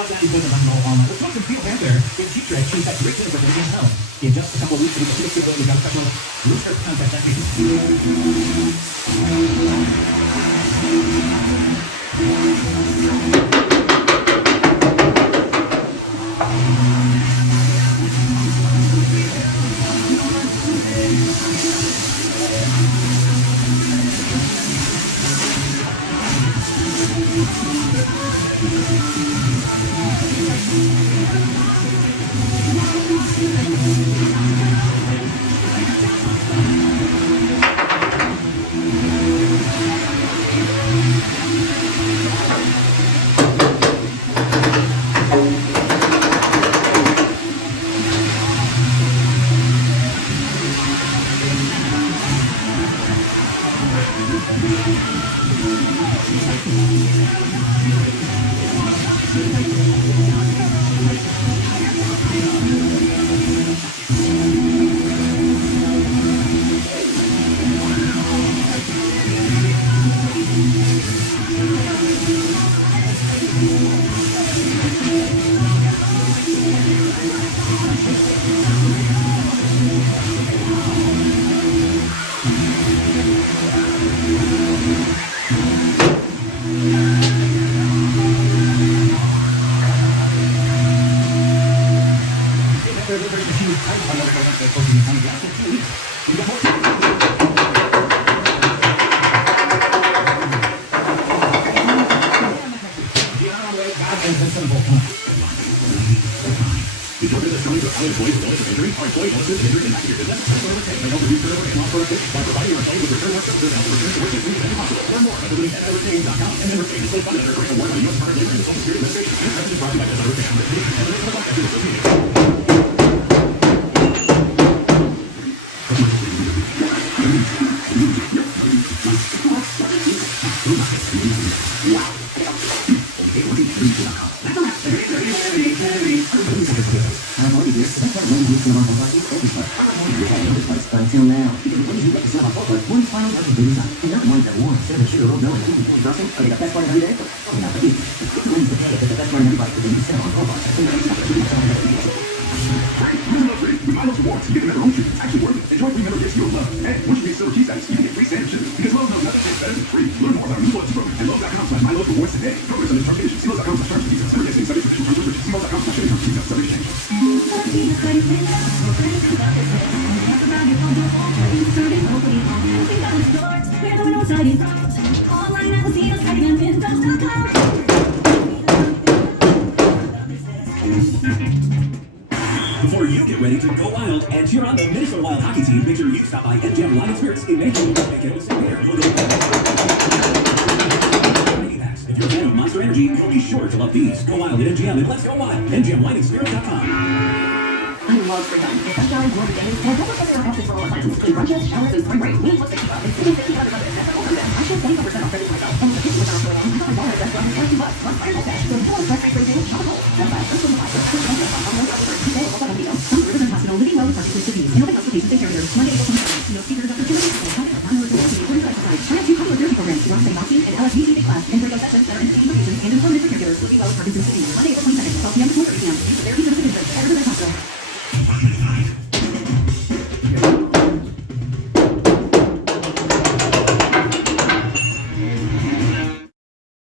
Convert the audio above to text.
lot of that is going on. Let's talk some Steel Panther. In Cheap she's got great things for getting hell. In just a couple of weeks, we got a special rooster contest. Until now, one final opportunity. Not one that won. Seven sure no one who was nothing. But the best part of it, not the wins the day. The best part of everybody. Then you sell on Roblox. With My Lowe's Rewards, you get another home treat. It's actually worth it. Enjoy free member gifts you'll love. And once you get silver cheese sandwich, you can get free sandwiches. Because Lowe's knows nothing is better than free. Learn more about our new loyalty program at Lowe's.com/My Lowe's Rewards today. Programs under terms and conditions. See Lowe's.com/terms and details. Service subject to terms and conditions. See Lowe's.com/terms and details. Service change. Before you get ready to go wild and cheer on the Minnesota Wild hockey team, make sure you stop by MGM Wine and Spirits in Maple. Make it a St. Peter. If you're a fan of Monster Energy, you'll be sure to love these. Go wild at MGM and let's go wild. MGMWineandSpirits.com. I love freedom. If that guy more days, and don't forget our options for all plans. Include brunches, showers, and spring break. We plus 50 bucks. It's $50 off them. I should 75% off everything myself. And with 50% off for them, $100 less than $20 plus Fireball Dash. So tell us what's free crazy. Shop whole. That's why first one buy first one Some Rivers and Hospital Living Well with Parkinson's disease. And open consultations and carriers. Monday, April 27th. No speakers, opportunities, and contact our non-religious university. We're excited to try out 2 popular therapy programs. Roxanne Moxie and LSU Music Class. And breakout sessions that are in locations and informative for caregivers. Living Well with Parkinson's disease. Monday, April 22nd. 12 p.m. to 4:30 p.m. Use the therapy service.